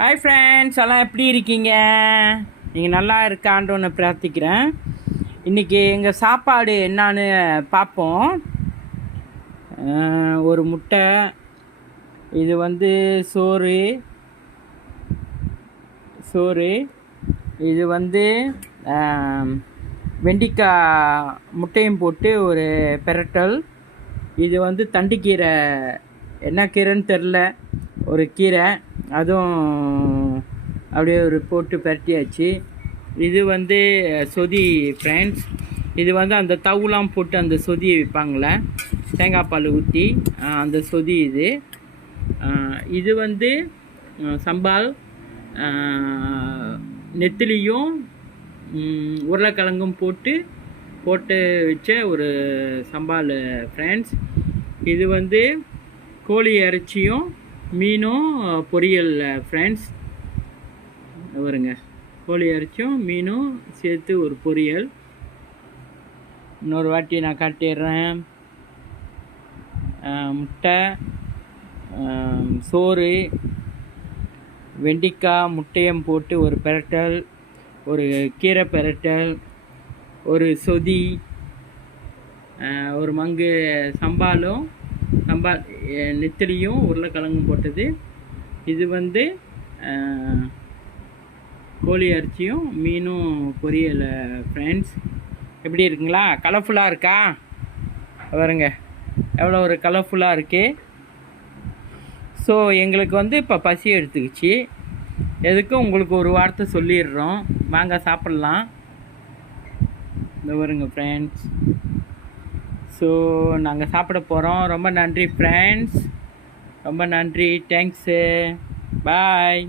Hi friends, எல்லாம் எப்படி இருக்கீங்க? நீங்கள் நல்லா இருக்கான்னு பிரார்த்திக்கிறேன். இன்றைக்கி எங்கள் சாப்பாடு என்னான்னு பார்ப்போம். ஒரு முட்டை, இது வந்து சோறு, இது வந்து வெண்டிக்காய் முட்டையும் போட்டு ஒரு பெரட்டல். இது வந்து தண்டுக்கீரை, என்ன கீரைன்னு தெரில, ஒரு கீரை, அதுவும் அப்படியே ஒரு போட்டு பரட்டியாச்சு. இது வந்து சொதி ஃப்ரெண்ட்ஸ். இது வந்து அந்த தவுலாம் போட்டு அந்த சொதியை வைப்பாங்களே, தேங்காய் பால் ஊற்றி அந்த சொதி. இது வந்து சம்பால், நெத்திலியும் உருளைக்கிழங்கும் போட்டு வச்ச ஒரு சம்பால் ஃப்ரெண்ட்ஸ். இது வந்து கோழி இறைச்சியும் மீனும் பொரியல் ஃப்ரெண்ட்ஸ். வருங்க, கோழி இறைச்சியும் மீனும் சேர்த்து ஒரு பொரியல். இன்னொரு வாட்டி நான் காட்டிடுறேன். முட்டை, சோறு, வெண்டிக்காய் முட்டையம் போட்டு ஒரு பெரட்டல், ஒரு கீரை பெரட்டல், ஒரு சொதி, ஒரு மங்கு சம்பால் நெத்திலியும் உருளைக்கிழங்கும் போட்டது. இது வந்து கோழி அரிசியும் மீனும் பொரியல் ஃப்ரெண்ட்ஸ். எப்படி இருக்குங்களா? கலர்ஃபுல்லாக இருக்கா? பாருங்க எவ்வளோ ஒரு கலர்ஃபுல்லாக இருக்குது. ஸோ எங்களுக்கு வந்து இப்போ பசி எடுத்துக்கிச்சு. எதுக்கும் உங்களுக்கு ஒரு வார்த்தை சொல்லிடுறோம், வாங்க சாப்பிட்லாம். இந்த வருங்க ஃப்ரெண்ட்ஸ். ஸோ நாங்கள் சாப்பிட போகிறோம். ரொம்ப நன்றி ஃப்ரெண்ட்ஸ், ரொம்ப நன்றி. தேங்க்ஸு. பாய்.